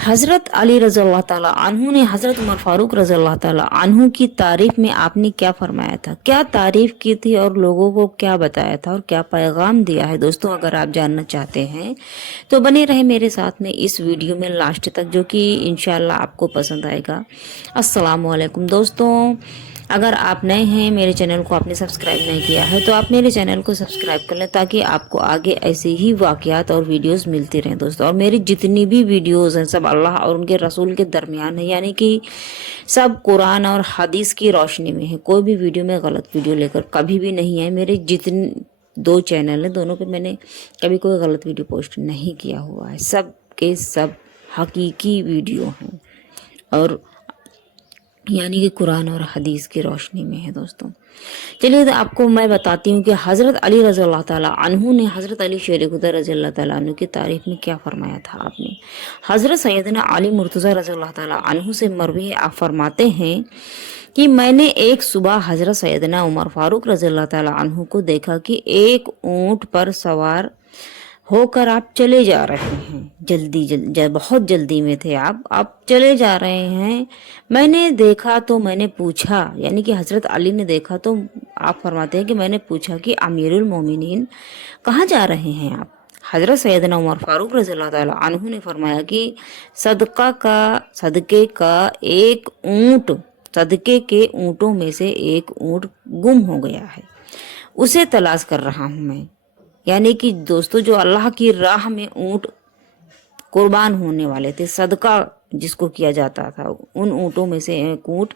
हज़रत अली रज़ी अल्लाह ताला अन्हु ने हज़रत उमर फ़ारूक रज़ी अल्लाह ताला अन्हु की तारीफ में आपने क्या फरमाया था, क्या तारीफ की थी और लोगों को क्या बताया था और क्या पैगाम दिया है। दोस्तों, अगर आप जानना चाहते हैं तो बने रहे मेरे साथ में इस वीडियो में लास्ट तक, जो कि इंशाल्लाह आपको पसंद आएगा। अस्सलाम वालेकुम दोस्तों, अगर आप नए हैं, मेरे चैनल को आपने सब्सक्राइब नहीं किया है तो आप मेरे चैनल को सब्सक्राइब कर लें ताकि आपको आगे ऐसे ही वाक़यात और वीडियोस मिलती रहें दोस्तों। और मेरी जितनी भी वीडियोस हैं सब अल्लाह और उनके रसूल के दरमियान है, यानी कि सब कुरान और हदीस की रोशनी में है। कोई भी वीडियो में गलत वीडियो लेकर कभी भी नहीं है। मेरे जितने दो चैनल हैं दोनों पे मैंने कभी कोई गलत वीडियो पोस्ट नहीं किया हुआ है, सब के सब हकीकी वीडियो हैं और यानी कि कुरान और हदीस की रोशनी में है दोस्तों। चलिए तो आपको मैं बताती हूँ कि हज़रत अली रज़ी अल्लाह ताला अन्हु ने हज़रत अली शेर खुदा रज़ी अल्लाह ताला अन्हु की तारीफ में क्या फरमाया था आपने। हज़रत सैयदना अली मुर्तज़ा रज़ी अल्लाह ताला अन्हु से मरवी आप फरमाते हैं कि मैंने एक सुबह हज़रत सैयदना उमर फ़ारूक रज़ी अल्लाह ताला अन्हु को देखा कि एक ऊँट पर सवार होकर आप चले जा रहे हैं। बहुत जल्दी में थे आप चले जा रहे हैं। मैंने देखा तो मैंने पूछा, यानी कि हज़रत अली ने देखा तो आप फरमाते हैं कि मैंने पूछा कि अमीरुल मोमिनीन कहाँ जा रहे हैं आप। हज़रत सैयदना उमर फ़ारूक रज़ी अल्लाह ताला अन्हु ने फरमाया कि सदके का एक ऊँट, सदके के ऊँटों में से एक ऊँट गुम हो गया है, उसे तलाश कर रहा हूँ मैं। यानी कि दोस्तों, जो अल्लाह की राह में ऊँट कुर्बान होने वाले थे, सदका जिसको किया जाता था, उन ऊँटों में से एक ऊँट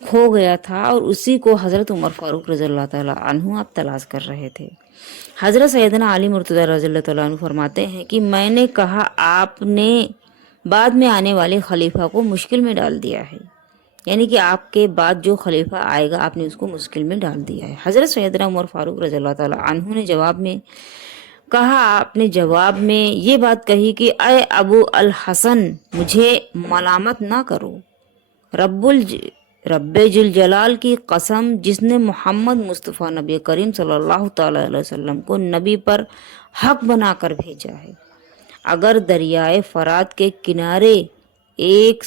खो गया था और उसी को हज़रत उमर फ़ारूक रज़ी अल्लाह ताला अन्हु आप तलाश कर रहे थे। हज़रत सैयदना अली मुर्तज़ा रज़ी अल्लाह ताला अन्हु फरमाते हैं कि मैंने कहा आपने बाद में आने वाले खलीफा को मुश्किल में डाल दिया है, यानी कि आपके बाद जो खलीफा आएगा आपने उसको मुश्किल में डाल दिया है। हज़रत सैयदना उमर फ़ारूक रज़ी अल्लाह ताला अन्हु ने जवाब में कहा, आपने जवाब में ये बात कही कि अय अबू अल हसन, मुझे मलामत ना करो। रब्बे जुल जलाल की कसम, जिसने मोहम्मद मुस्तफ़ा नबी करीम सल्लल्लाहु ताला अलैहि वसल्लम को नबी पर हक बनाकर भेजा है, अगर दरियाए फरात के किनारे एक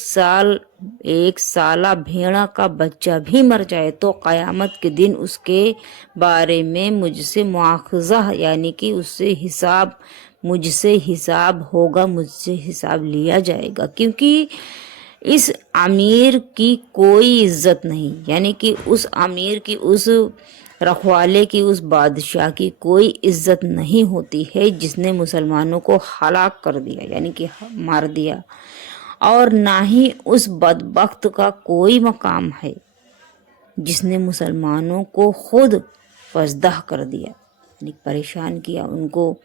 साला भेड़ा का बच्चा भी मर जाए तो क़यामत के दिन उसके बारे में मुझसे मुआखज़ा, यानी कि मुझसे हिसाब होगा, मुझसे हिसाब लिया जाएगा। क्योंकि इस अमीर की कोई इज्जत नहीं, यानी कि उस अमीर की, उस रखवाले की, उस बादशाह की कोई इज्जत नहीं होती है जिसने मुसलमानों को हलाक कर दिया, यानी कि मार दिया, और ना ही उस बदबख्त का कोई मकाम है जिसने मुसलमानों को खुद फजदह कर दिया, यानी परेशान किया, उनको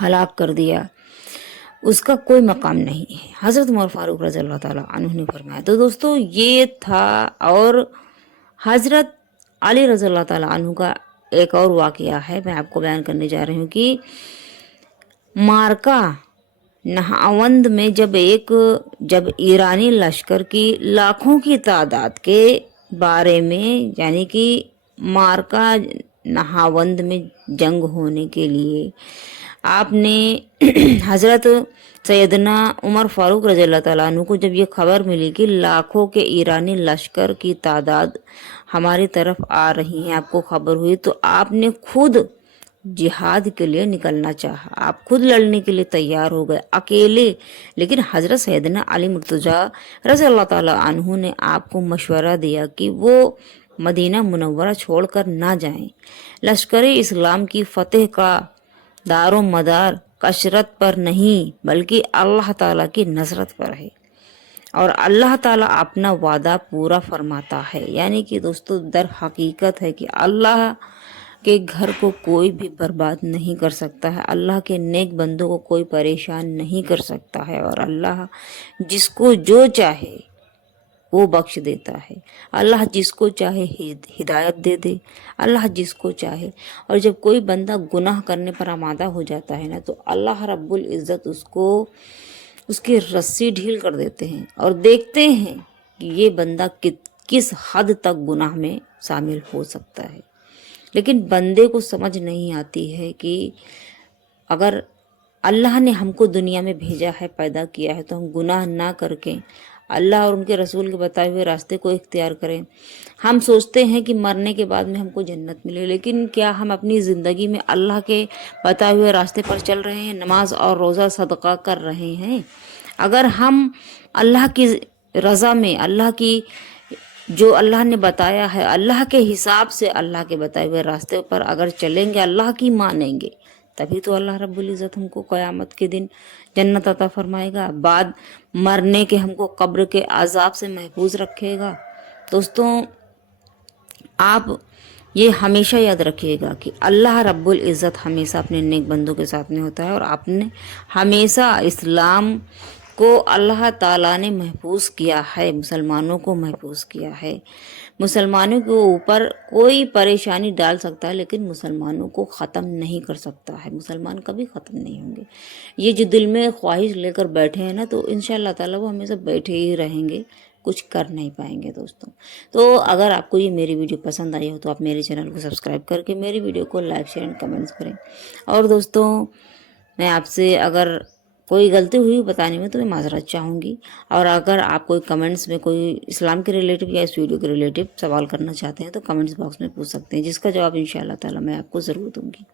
हलाक कर दिया, उसका कोई मकाम नहीं है। हज़रत उमर फ़ारूक रज़ी अल्लाह ताला अन्हु ने फरमाया। तो दोस्तों, ये था। और हज़रत अली रज़ी अल्लाह ताला अन्हु का एक और वाक़या है, मैं आपको बयान करने जा रही हूँ कि मार्का नहावंद में जब ईरानी लश्कर की लाखों की तादाद के बारे में, यानी कि मार्का नहावंद में जंग होने के लिए आपने हज़रत सैयदना उमर फ़ारूक रज़ी अल्लाह ताला अन्हु को जब ये खबर मिली कि लाखों के ईरानी लश्कर की तादाद हमारी तरफ आ रही हैं, आपको खबर हुई, तो आपने खुद जिहाद के लिए निकलना चाहा, आप खुद लड़ने के लिए तैयार हो गए अकेले। लेकिन हज़रत सैयदना अली मुर्तज़ा रज़ी अल्लाह ताला अन्हु ने आपको मशवरा दिया कि वो मदीना मुनव्वरा छोड़कर ना जाएं। लश्कर इस्लाम की फ़तेह का दारो मदार कसरत पर नहीं बल्कि अल्लाह ताला की नसरत पर है, और अल्लाह ताला अपना वादा पूरा फरमाता है। यानी कि दोस्तों, दर हकीकत है कि अल्लाह के घर को कोई भी बर्बाद नहीं कर सकता है, अल्लाह के नेक बंदों को कोई परेशान नहीं कर सकता है, और अल्लाह जिसको जो चाहे वो बख्श देता है। अल्लाह जिसको चाहे हिदायत दे दे, अल्लाह जिसको चाहे। और जब कोई बंदा गुनाह करने पर आमादा हो जाता है ना, तो अल्लाह रब्बुल इज़्ज़त उसको उसकी रस्सी ढील कर देते हैं और देखते हैं कि ये बंदा किस हद तक गुनाह में शामिल हो सकता है। लेकिन बंदे को समझ नहीं आती है कि अगर अल्लाह ने हमको दुनिया में भेजा है, पैदा किया है, तो हम गुनाह ना करके अल्लाह और उनके रसूल के बताए हुए रास्ते को इख्तियार करें। हम सोचते हैं कि मरने के बाद में हमको जन्नत मिले, लेकिन क्या हम अपनी ज़िंदगी में अल्लाह के बताए हुए रास्ते पर चल रहे हैं? नमाज और रोज़ा सदका कर रहे हैं? अगर हम अल्लाह की रज़ा में, अल्लाह की जो अल्लाह ने बताया है, अल्लाह के हिसाब से अल्लाह के बताए हुए रास्ते पर अगर चलेंगे, अल्लाह की मानेंगे, तभी तो अल्लाह रब्बुल इज़्ज़त हमको क़यामत के दिन जन्नत अता फरमाएगा, बाद मरने के हमको कब्र के अजाब से महफूज रखेगा। दोस्तों, आप ये हमेशा याद रखिएगा कि अल्लाह रब्बुल इज़्ज़त हमेशा अपने नेक बंदों के साथ में होता है, और आपने हमेशा इस्लाम को अल्लाह ताला ने महफूज किया है, मुसलमानों को महफूज किया है। मुसलमानों के ऊपर कोई परेशानी डाल सकता है, लेकिन मुसलमानों को ख़त्म नहीं कर सकता है। मुसलमान कभी ख़त्म नहीं होंगे। ये जो दिल में ख्वाहिश लेकर बैठे हैं ना, तो इंशाअल्लाह ताला वो हमेशा बैठे ही रहेंगे, कुछ कर नहीं पाएंगे। दोस्तों, तो अगर आपको ये मेरी वीडियो पसंद आई हो तो आप मेरे चैनल को सब्सक्राइब करके मेरी वीडियो को लाइक शेयर एंड कमेंट्स करें। और दोस्तों, मैं आपसे अगर कोई गलती हुई बताने में तो मैं माजरत चाहूँगी, और अगर आप कोई कमेंट्स में कोई इस्लाम के रिलेटिव या इस वीडियो के रिलेटिव सवाल करना चाहते हैं तो कमेंट्स बॉक्स में पूछ सकते हैं, जिसका जवाब इंशाअल्लाह ताला मैं आपको ज़रूर दूँगी।